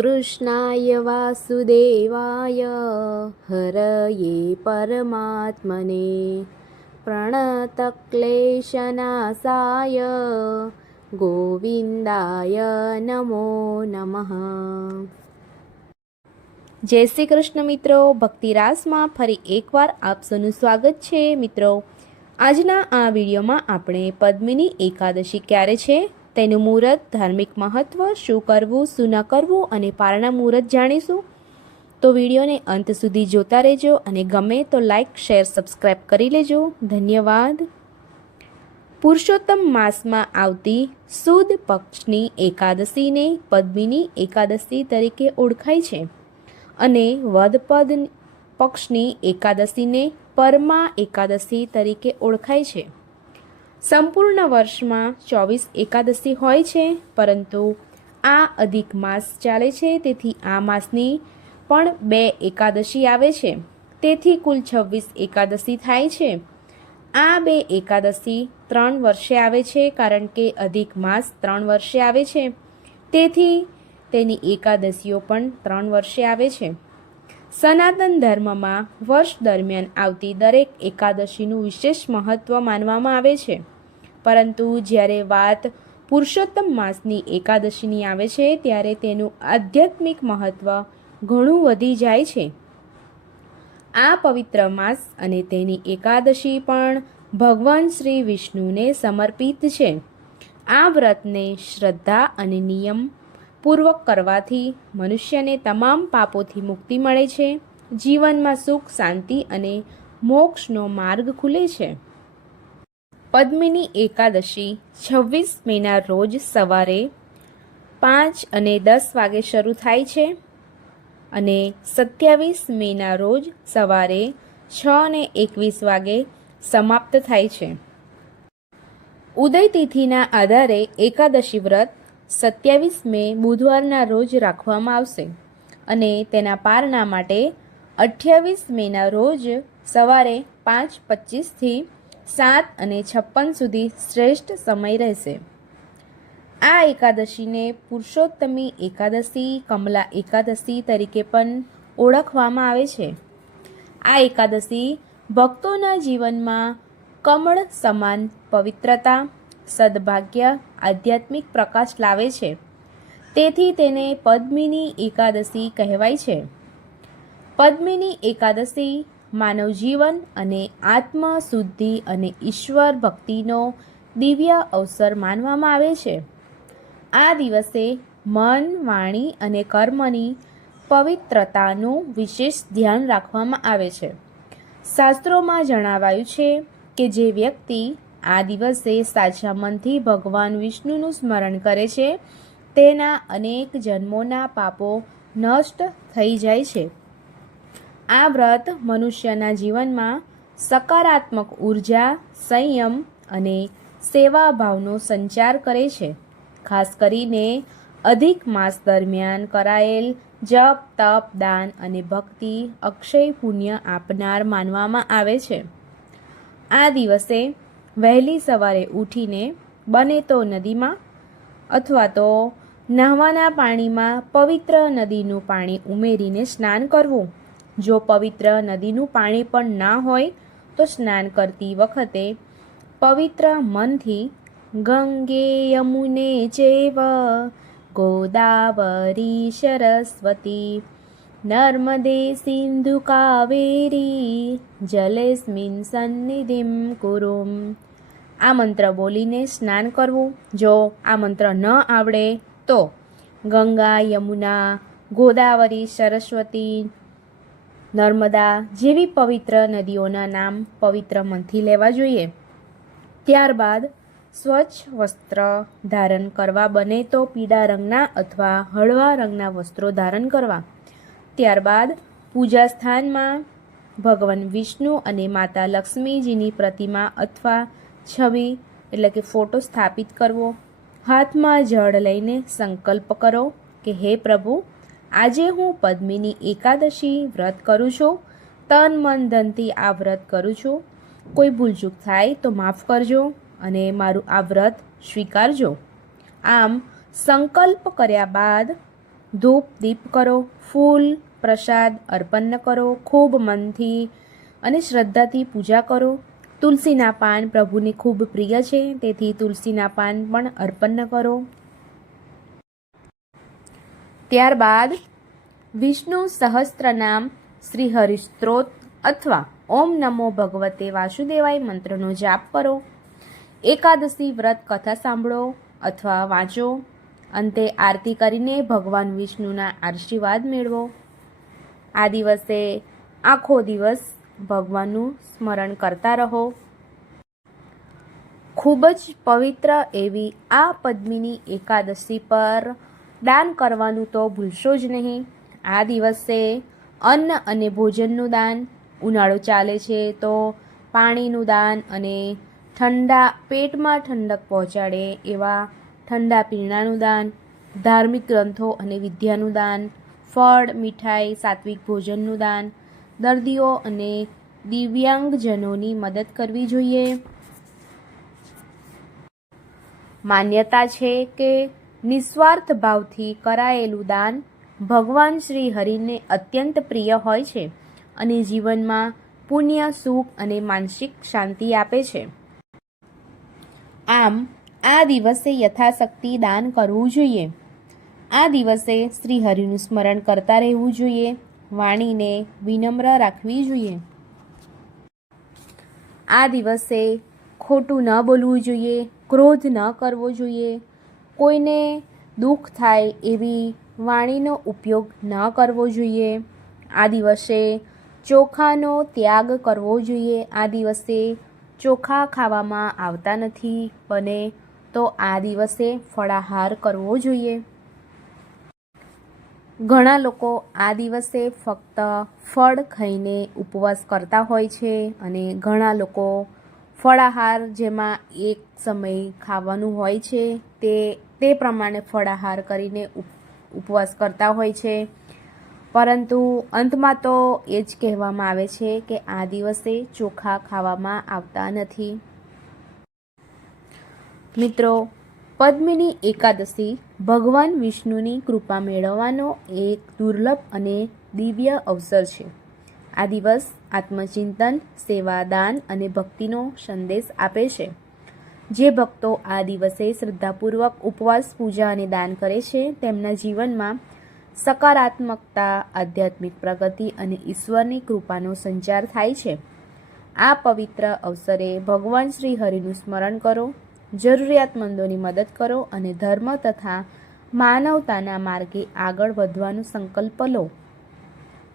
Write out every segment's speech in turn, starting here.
कृष्णाय वासुदेवाय हरये परमात्मने प्रणतक्लेशनाशाय गोविंदाय नमो नमः। जय श्री कृष्ण मित्रों, भक्तिरास में फरी एकवार आप सौનું स्वागत है। मित्रों, आजना आ विडियो में आपणे पद्मिनी एकादशी क्यारे छे तेनुं मुहूर्त, धार्मिक महत्व, शुं करवुं शुं न करवुं अने पारणा मुहूर्त जाणीशुं। तो विडियो ने अंत सुधी जोता रहेजो अने गमे तो लाइक, शेर, सब्सक्राइब करी लेजो। धन्यवाद। पुरुषोत्तम मास में आवती सुद पक्षनी एकादशी ने पद्मिनी एकादशी तरीके ओळखाय छे अने वद पक्षनी एकादशी ने परमा एकादशी तरीके ओळखाय छे। संपूर्ण वर्ष में 24 एकादशी होय छे, परंतु आ अधिक मास चाले छे तेथी आ मासनी पण 2 एकादशी आवे छे, तेथी कुल 26 एकादशी थाय छे। आ 2 एकादशी 3 वर्षे आवे छे, कारण के अधिक मास 3 वर्षे आवे छे, तेथी तेनी एकादशीओ पण 3 वर्षे आवे छे। सनातन धर्म में वर्ष दरमियान आवती दरेक एकादशीनुं विशेष महत्व मानवामां आवे छे, परंतु ज्यारे वात पुरुषोत्तम मासनी एकादशीनी आवे छे त्यारे तेनुं आध्यात्मिक महत्व घणुं वधी जाय छे। आ पवित्र मास अने तेनी एकादशी पण भगवान श्री विष्णुने समर्पित छे। आ व्रतने श्रद्धा अने नियम पूर्वक करवाथी मनुष्यने तमाम पापोथी मुक्ति मळे छे, जीवनमां सुख, शांति अने मोक्षनो मार्ग खुले छे। पद्मिनी एकादशी 26 मेना रोज सवारे 5 અને 10 वागे शरू थाय छे अने 27 मेना रोज सवारे 6 અને 21 वागे समाप्त थाय छे। उदय तिथिना आधारे एकादशी व्रत 27 મે बुधवारना रोज राखवामां आवशे अने तेना पारणा माटे 28 મેના रोज सवारे 5:25 थी 7:56 सुधी श्रेष्ठ समय रहेशे। आ एकादशी ने पुरुषोत्तमी एकादशी, कमला एकादशी तरीके पण ओळखवामां आवे छे। आ एकादशी भक्तोना जीवनमां कमळ समान पवित्रता, सद्भाग्य, आध्यात्मिक प्रकाश लावे छे, तेथी तेने पद्मिनी एकादशी कहेवाय छे। पद्मिनी एकादशी मानव जीवन अने आत्म शुद्धि अने ईश्वर भक्तिनो दिव्य अवसर मानवामां आवे छे। आ दिवसे मन, वाणी अने कर्मनी पवित्रतानुं विशेष ध्यान राखवामां आवे छे। शास्त्रोमां जणावायुं छे के जे व्यक्ति आ दिवसे साचा मनथी भगवान विष्णुनुं स्मरण करे छे तेना अनेक जन्मोना पापो नष्ट थई जाय छे। आ व्रत मनुष्यना जीवनमां सकारात्मक ऊर्जा, संयम अने सेवा भावनो संचार करे छे। खास करीने अधिक मास दरमियान करायेल जप, तप, दान अने भक्ति अक्षय पुण्य आपनार मानवामां आवे छे। आ दिवसे वहेली सवारे उठीने बने तो नदीमां अथवा तो नहावाना पाणीमां पवित्र नदीनुं पाणी उमेरीने स्नान करवुं। जो पवित्र नदीनुं पाणी पण ना होय तो स्नान करती वखते पवित्र मनथी गंगे यमुने चैव गोदावरी सरस्वती नर्मदे सिंधु कावेरी जलेस्मिन् सन्निधिं कुरुम आ मंत्र बोलीने स्नान करवुं। जो आ मंत्र न आवड़े तो गंगा, यमुना, गोदावरी, सरस्वती, नर्मदा जेवी पवित्र नदीओना नाम पवित्र मनथी लेवा जोईए। त्यारबाद स्वच्छ वस्त्र धारण करवा, बने तो पीड़ा रंगना अथवा हळवा रंगना वस्त्रों धारण करवा। त्यारबाद पूजा स्थान में भगवान विष्णु अने माता लक्ष्मीजीनी प्रतिमा अथवा छवि एटले के फोटो स्थापित करवो। हाथ में जल लईने संकल्प करो कि हे प्रभु, आजे हूँ पद्मिनी एकादशी व्रत करूँ छूं, तन मन धनथी आ व्रत करूँ छूं। कोई भूलचूक थाय तो माफ करजो अने मारू आ व्रत स्वीकारजो। आम संकल्प कर्या बाद ધૂપ દીપ કરો, ફૂલ પ્રસાદ અર્પણ કરો, ખૂબ મનથી અને શ્રદ્ધાથી પૂજા કરો. તુલસીના પાન પ્રભુને ખૂબ પ્રિય છે, તેથી તુલસીના પાન પણ અર્પણ કરો. ત્યારબાદ વિષ્ણુ સહસ્ત્રનામ, શ્રી હરિ સ્ત્રોત અથવા ઓમ નમો ભગવતે વાસુદેવાય મંત્રનો જાપ કરો. એકાદશી વ્રત કથા સાંભળો અથવા વાંચો. અંતે આરતી કરીને ભગવાન વિષ્ણુના આશીર્વાદ મેળવો. આ દિવસે આખો દિવસ ભગવાનનું સ્મરણ કરતા રહો. ખૂબ જ પવિત્ર એવી આ પદ્મિની એકાદશી પર દાન કરવાનું તો ભૂલશો જ નહીં. આ દિવસે અન્ન અને ભોજનનું દાન, ઉનાળો ચાલે છે તો પાણીનું દાન અને ઠંડા પેટમાં ઠંડક પહોંચાડે એવા ઠંડા પીણાનું દાન, ધાર્મિક ગ્રંથો અને વિદ્યાનું દાન, ફળ મીઠાઈ સાત્વિક ભોજનનું દાન, દર્દીઓ અને દિવ્યાંગજનોની મદદ કરવી જોઈએ. માન્યતા છે કે નિસ્વાર્થ ભાવથી કરાયેલું દાન ભગવાન શ્રી હરિને અત્યંત પ્રિય હોય છે અને જીવનમાં પુણ્ય, સુખ અને માનસિક શાંતિ આપે છે. આમ આ દિવસે યથાશક્તિ દાન કરવું જોઈએ. આ દિવસે શ્રી હરિનું સ્મરણ કરતા રહેવું જોઈએ. વાણીને વિનમ્ર રાખવી જોઈએ. આ દિવસે ખોટું ન બોલવું જોઈએ, ક્રોધ ન કરવો જોઈએ, કોઈને દુઃખ થાય એવી વાણીનો ઉપયોગ ન કરવો જોઈએ. આ દિવસે ચોખાનો ત્યાગ કરવો જોઈએ. આ દિવસે ચોખા ખાવામાં આવતા નથી, બને તો આ દિવસે ફળાહાર કરવો જોઈએ. ઘણા લોકો આ દિવસે ફક્ત ફળ ખાઈને ઉપવાસ કરતા હોય છે અને ઘણા લોકો ફળાહાર જેમાં એક સમય ખાવાનું હોય છે તે પ્રમાણે ફળાહાર કરીને ઉપવાસ કરતા હોય છે. પરંતુ અંતમાં તો એ જ કહેવામાં આવે છે કે આ દિવસે ચોખા ખાવામાં આવતા નથી. મિત્રો, પદ્મિની એકાદશી ભગવાન વિષ્ણુની કૃપા મેળવવાનો એક દુર્લભ અને દિવ્ય અવસર છે. આ દિવસ આત્મચિંતન, સેવા, દાન અને ભક્તિનો સંદેશ આપે છે. જે ભક્તો આ દિવસે શ્રદ્ધાપૂર્વક ઉપવાસ, પૂજા અને દાન કરે છે તેમના જીવનમાં સકારાત્મકતા, આધ્યાત્મિક પ્રગતિ અને ઈશ્વરની કૃપાનો સંચાર થાય છે. આ પવિત્ર અવસરે ભગવાન શ્રી હરિનું સ્મરણ કરો, જરૂરિયાતમંદોની મદદ કરો અને ધર્મ તથા માનવતાના માર્ગે આગળ વધવાનો સંકલ્પ લો.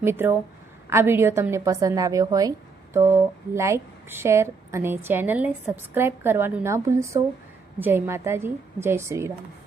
મિત્રો, આ વિડીયો તમને પસંદ આવ્યો હોય તો લાઈક, શેર અને ચેનલને સબસ્ક્રાઈબ કરવાનું ન ભૂલશો. જય માતાજી, જય શ્રી રામ.